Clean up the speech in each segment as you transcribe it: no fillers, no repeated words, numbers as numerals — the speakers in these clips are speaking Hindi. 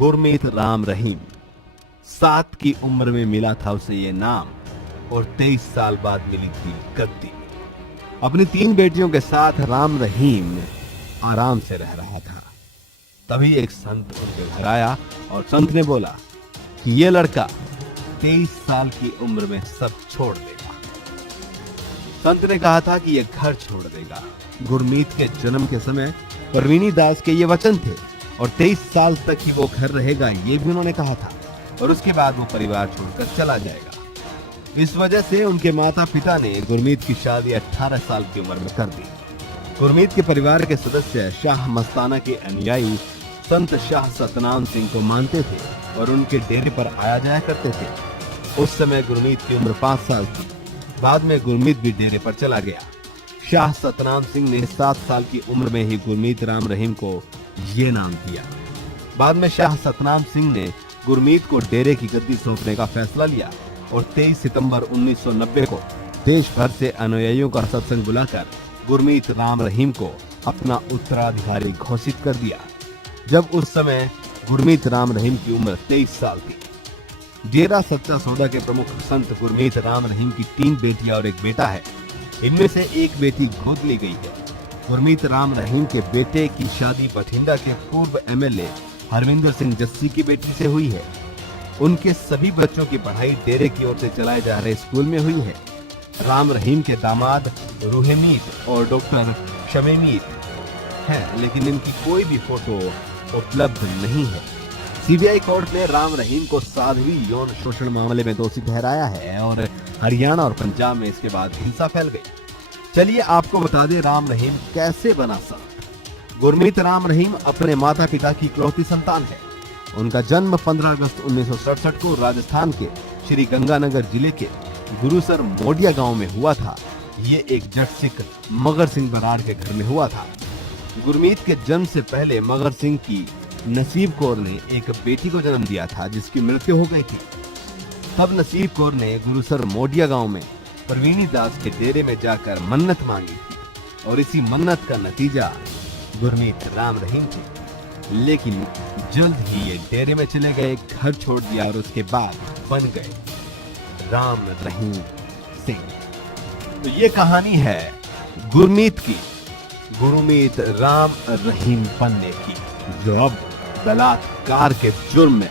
गुरमीत राम रहीम। 7 की उम्र में मिला था उसे ये नाम और 23 साल बाद मिली थी गद्दी। अपनी 3 बेटियों के साथ राम रहीम आराम से रह रहा था। तभी एक संत उनके घर आया और संत ने बोला कि ये लड़का 23 साल की उम्र में सब छोड़ देगा। संत ने कहा था कि ये घर छोड़ देगा। गुरमीत के जन्म के समय परवीनी दास के ये वचन थे और 23 साल तक ही वो घर रहेगा, ये भी उन्होंने कहा था, और उसके बाद वो परिवार छोड़कर चला जाएगा। इस वजह से उनके माता पिता ने गुरमीत की शादी 18 साल की उम्र में कर दी। गुरमीत के परिवार के सदस्य शाह मस्ताना के अनुयायी संत शाह सतनाम सिंह को मानते थे और उनके डेरे पर आया जाया करते थे। उस समय गुरमीत की उम्र 5 साल थी। बाद में गुरमीत भी डेरे पर चला गया। शाह सतनाम सिंह ने 7 साल की उम्र में ही गुरमीत राम रहीम को ये नाम दिया। बाद में शाह सतनाम सिंह ने गुरमीत को डेरे की गद्दी सौंपने का फैसला लिया और 23 सितंबर 1990 को देश भर से अनुयायियों का सत्संग बुलाकर गुरमीत राम रहीम को अपना उत्तराधिकारी घोषित कर दिया। जब उस समय गुरमीत राम रहीम की उम्र 23 साल थी। डेरा सच्चा सौदा के प्रमुख संत गुरमीत राम रहीम की 3 बेटियां और 1 बेटा है। इनमें से एक बेटी गोद ली गई है। गुरमीत राम रहीम के बेटे की शादी बठिंडा के पूर्व एमएलए हरविंदर सिंह जस्सी की बेटी से हुई है। उनके सभी बच्चों की पढ़ाई डेरे की ओर से चलाए जा रहे स्कूल में हुई है। राम रहीम के दामाद रूहेमीत और डॉक्टर शमीमीत हैं, लेकिन इनकी कोई भी फोटो उपलब्ध नहीं है। सीबीआई कोर्ट ने राम रहीम को साध्वी यौन शोषण मामले में दोषी ठहराया है और हरियाणा और पंजाब में इसके बाद हिंसा फैल गई। चलिए आपको बता दें राम रहीम कैसे बना संत। गुरमीत राम रहीम अपने माता पिता की इकलौती संतान है। उनका जन्म 15 अगस्त 1967 को राजस्थान के श्री गंगानगर जिले के गुरुसर मोडिया गांव में हुआ था। ये एक जट सिख मगर सिंह बराड़ के घर में हुआ था। गुरमीत के जन्म से पहले मगर सिंह की नसीब कौर ने एक बेटी को जन्म दिया था जिसकी मृत्यु हो गई थी। तब नसीब कौर ने गुरुसर मोडिया गांव में परवीनी दास के डेरे में जाकर मन्नत मांगी थी और इसी मन्नत का नतीजा गुरमीत राम रहीम थे। लेकिन जल्द ही ये डेरे में चले गए, घर छोड़ दिया और उसके बाद बन गए राम रहीम सिंह। तो ये कहानी है गुरमीत की, गुरमीत राम रहीम बनने की, जो अब बलात्कार के जुर्म में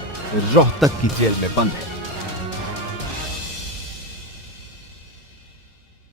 रोहतक की जेल में बंद है।